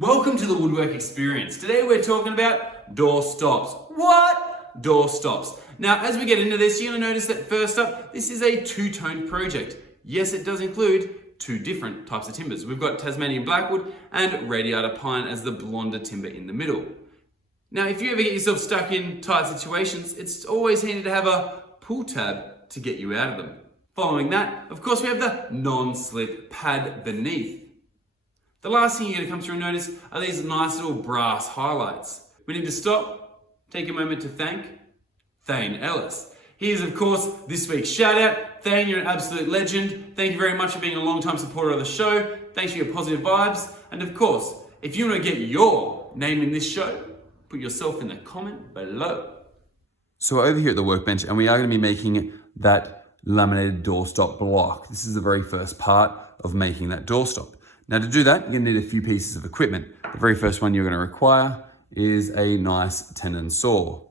Welcome to the Woodwork Experience. Today we're talking about door stops. What? Door stops. Now, as we get into this, you're going to notice that first up, this is a two-tone project. Yes, it does include two different types of timbers. We've got Tasmanian blackwood and radiata pine as the blonder timber in the middle. Now, if you ever get yourself stuck in tight situations, it's always handy to have a pull tab to get you out of them. Following that, of course, we have the non-slip pad beneath. The last thing you're going to come through and notice are these nice little brass highlights. We need to stop, take a moment to thank Thane Ellis. He is, of course, this week's shout out. Thane, you're an absolute legend. Thank you very much for being a long-time supporter of the show. Thanks for your positive vibes. And of course, if you want to get your name in this show, put yourself in the comment below. So we're over here at the workbench and we are going to be making that laminated doorstop block. This is the very first part of making that doorstop. Now to do that, you're going to need a few pieces of equipment. The very first one you're going to require is a nice tendon saw.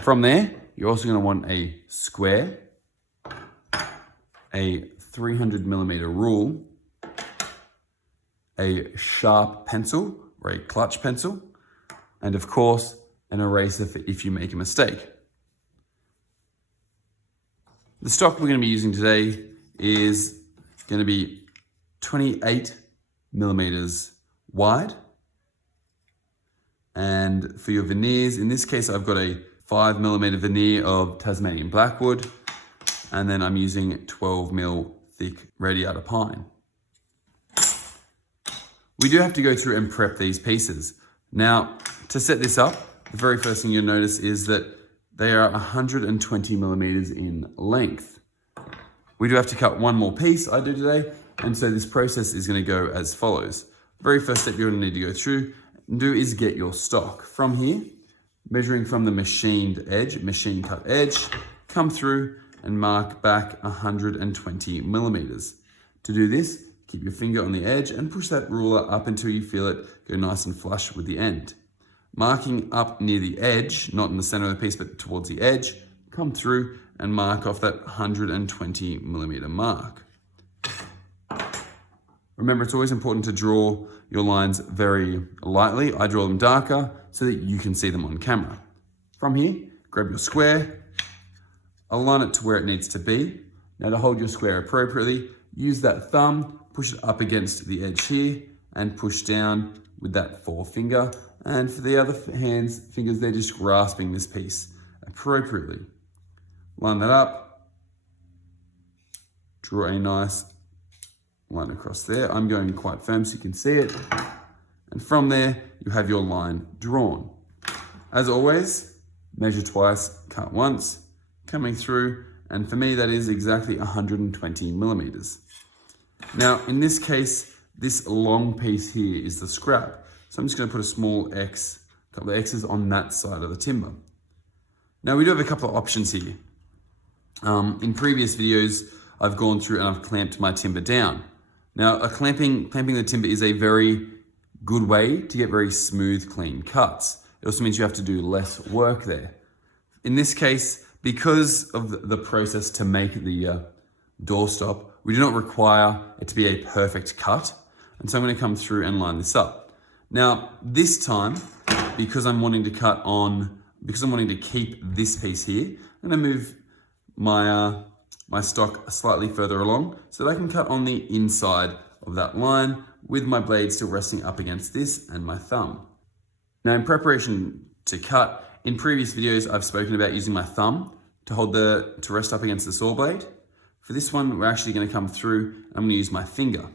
From there, you're also going to want a square, a 300mm rule, a sharp pencil or a clutch pencil, and of course, an eraser for if you make a mistake. The stock we're going to be using today is going to be 28mm wide. And for your veneers, in this case, I've got a 5mm veneer of Tasmanian blackwood, and then I'm using 12mm thick radiata pine. We do have to go through and prep these pieces. Now, to set this up, the very first thing you'll notice is that they are 120mm in length. We do have to cut one more piece, I do today, and so this process is going to go as follows. The very first step you're going to need to go through and do is get your stock. From here, measuring from the machine cut edge, come through and mark back 120mm. To do this, keep your finger on the edge and push that ruler up until you feel it go nice and flush with the end. Marking up near the edge, not in the center of the piece, but towards the edge, come through and mark off that 120mm mark. Remember, it's always important to draw your lines very lightly. I draw them darker so that you can see them on camera. From here, grab your square, align it to where it needs to be. Now to hold your square appropriately, use that thumb, push it up against the edge here, and push down with that forefinger. And for the other fingers, they're just grasping this piece appropriately. Line that up, draw a nice line across there. I'm going quite firm so you can see it. And from there, you have your line drawn. As always, measure twice, cut once, coming through, and for me that is exactly 120mm. Now, in this case, this long piece here is the scrap. So I'm just going to put a small X, a couple of X's on that side of the timber. Now we do have a couple of options here. In previous videos, I've gone through and I've clamped my timber down. Now, clamping the timber is a very good way to get very smooth, clean cuts. It also means you have to do less work there. In this case, because of the process to make the doorstop, we do not require it to be a perfect cut. And so I'm going to come through and line this up. Now, this time, because I'm wanting to keep this piece here, I'm going to move my stock slightly further along so that I can cut on the inside of that line with my blade still resting up against this and my thumb. Now, in preparation to cut, in previous videos, I've spoken about using my thumb to rest up against the saw blade. For this one, we're actually going to come through and I'm going to use my finger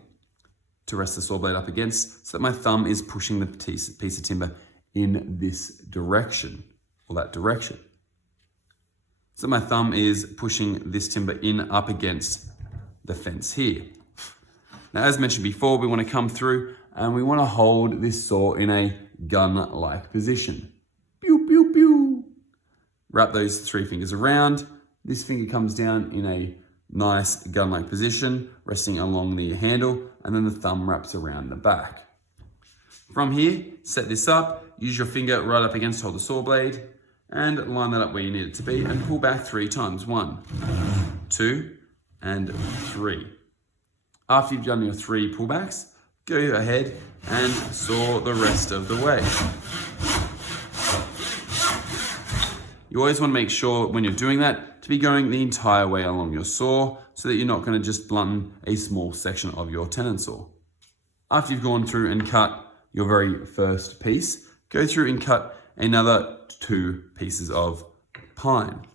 to rest the saw blade up against so that my thumb is pushing the piece of timber in this direction or that direction. So my thumb is pushing this timber in up against the fence here. Now, as mentioned before, we want to come through and we want to hold this saw in a gun-like position. Pew, pew, pew. Wrap those three fingers around. This finger comes down in a nice gun-like position, resting along the handle, and then the thumb wraps around the back. From here, set this up, use your finger right up against to hold the saw blade, and line that up where you need it to be, and pull back 3 times. 1, 2, and 3. After you've done your 3 pullbacks, go ahead and saw the rest of the way. You always want to make sure when you're doing that to be going the entire way along your saw so that you're not going to just blunten a small section of your tenon saw. After you've gone through and cut your very first piece, go through and cut another 2 pieces of pine.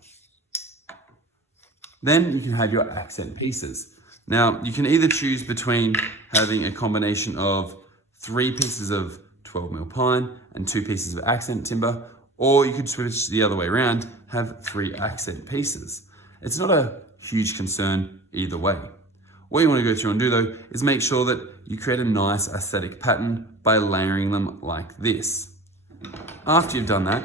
Then you can have your accent pieces. Now you can either choose between having a combination of 3 pieces of 12mm pine and 2 pieces of accent timber, or you could switch the other way around, have 3 accent pieces. It's not a huge concern either way. What you want to go through and do though is make sure that you create a nice aesthetic pattern by layering them like this. After you've done that,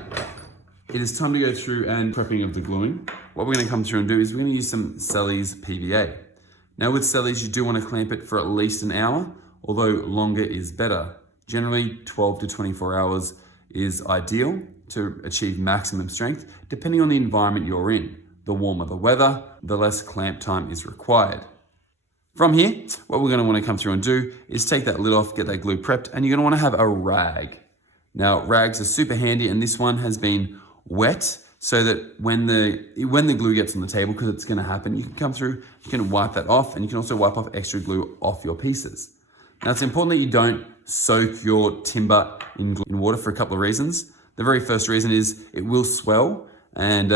it is time to go through and prepping of the gluing. What we're going to come through and do is we're going to use some Selleys PVA. Now with Selleys, you do want to clamp it for at least an hour, although longer is better. Generally 12 to 24 hours is ideal to achieve maximum strength, depending on the environment you're in. The warmer the weather, the less clamp time is required. From here, what we're going to want to come through and do is take that lid off, get that glue prepped, and you're going to want to have a rag. Now, rags are super handy, and this one has been wet so that when the glue gets on the table, because it's going to happen, you can come through, you can wipe that off, and you can also wipe off extra glue off your pieces. Now, it's important that you don't soak your timber in water for a couple of reasons. The very first reason is it will swell and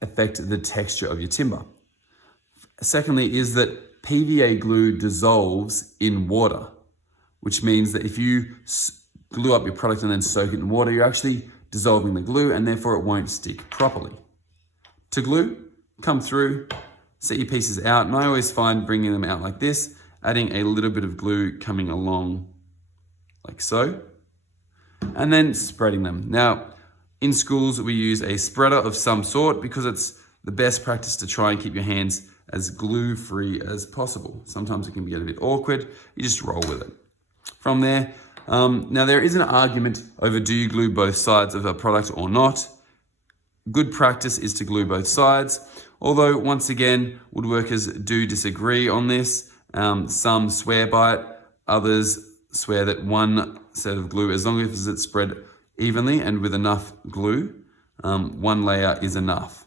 affect the texture of your timber. Secondly is that PVA glue dissolves in water, which means that if you glue up your product and then soak it in water, you're actually dissolving the glue and therefore it won't stick properly. To glue, come through, set your pieces out, and I always find bringing them out like this, adding a little bit of glue coming along like so, and then spreading them. Now, in schools, we use a spreader of some sort because it's the best practice to try and keep your hands as glue-free as possible. Sometimes it can get a bit awkward. You just roll with it. From there, now there is an argument over do you glue both sides of a product or not. Good practice is to glue both sides, although once again, woodworkers do disagree on this. Some swear by it, others swear that one set of glue, as long as it's spread evenly and with enough glue, one layer is enough.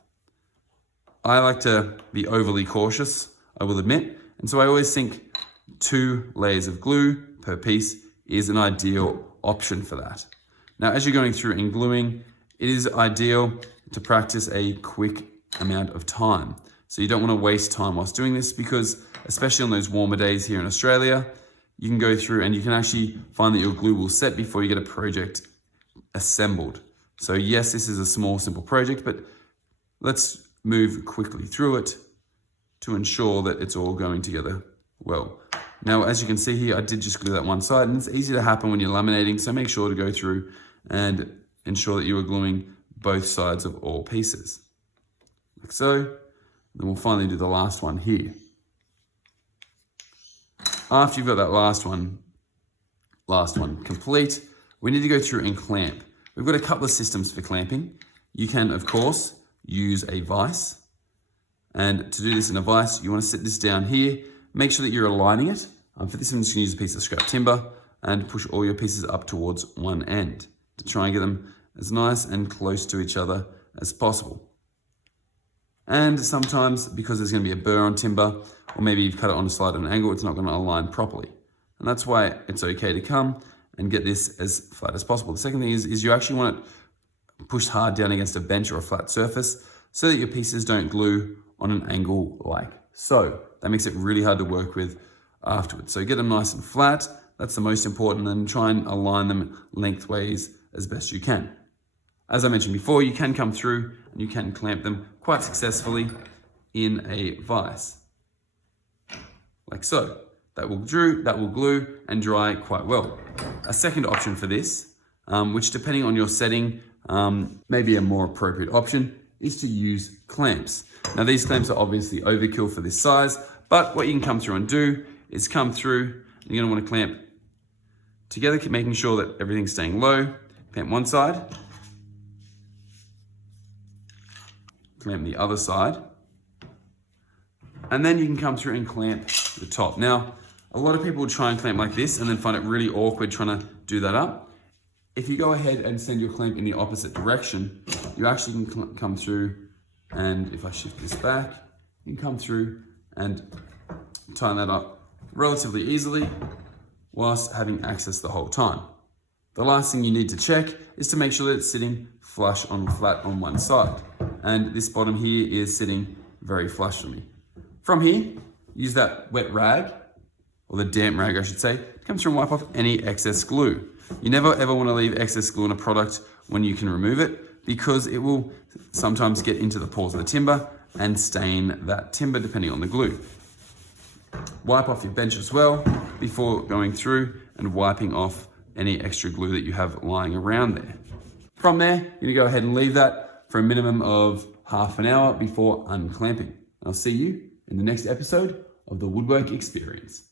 I like to be overly cautious, I will admit, and so I always think 2 layers of glue per piece is an ideal option for that. Now, as you're going through and gluing, it is ideal to practice a quick amount of time. So you don't want to waste time whilst doing this because, especially on those warmer days here in Australia, you can go through and you can actually find that your glue will set before you get a project assembled. So yes, this is a small, simple project, but let's move quickly through it to ensure that it's all going together well. Now, as you can see here, I did just glue that one side, and it's easy to happen when you're laminating, so make sure to go through and ensure that you are gluing both sides of all pieces. Like so. Then we'll finally do the last one here. After you've got that last one complete, we need to go through and clamp. We've got a couple of systems for clamping. You can, of course, use a vise. And to do this in a vise, you want to sit this down here. Make sure that you're aligning it. For this, I'm just going to use a piece of scrap timber and push all your pieces up towards one end to try and get them as nice and close to each other as possible. And sometimes, because there's going to be a burr on timber, or maybe you've cut it on a slight angle, it's not going to align properly. And that's why it's okay to come and get this as flat as possible. The second thing is you actually want it pushed hard down against a bench or a flat surface so that your pieces don't glue on an angle like so. That makes it really hard to work with afterwards. So get them nice and flat. That's the most important, and try and align them lengthways as best you can. As I mentioned before, you can come through and you can clamp them quite successfully in a vise, like so. That will glue and dry quite well. A second option for this, which depending on your setting, may be a more appropriate option, is to use clamps. Now these clamps are obviously overkill for this size, but what you can come through and do is come through, and you're gonna wanna clamp together, keep making sure that everything's staying low. Clamp one side, clamp the other side, and then you can come through and clamp the top. Now, A lot of people try and clamp like this and then find it really awkward trying to do that up. If you go ahead and send your clamp in the opposite direction, you actually can come through, and if I shift this back, you can come through and tighten that up relatively easily whilst having access the whole time. The last thing you need to check is to make sure that it's sitting flat on one side. And this bottom here is sitting very flush for me. From here, use that wet rag, or the damp rag I should say, to come through and wipe off any excess glue. You never ever want to leave excess glue on a product when you can remove it, because it will sometimes get into the pores of the timber and stain that timber depending on the glue. Wipe off your bench as well before going through and wiping off any extra glue that you have lying around there. From there, you're gonna go ahead and leave that for a minimum of half an hour before unclamping. I'll see you in the next episode of the Woodwork Experience.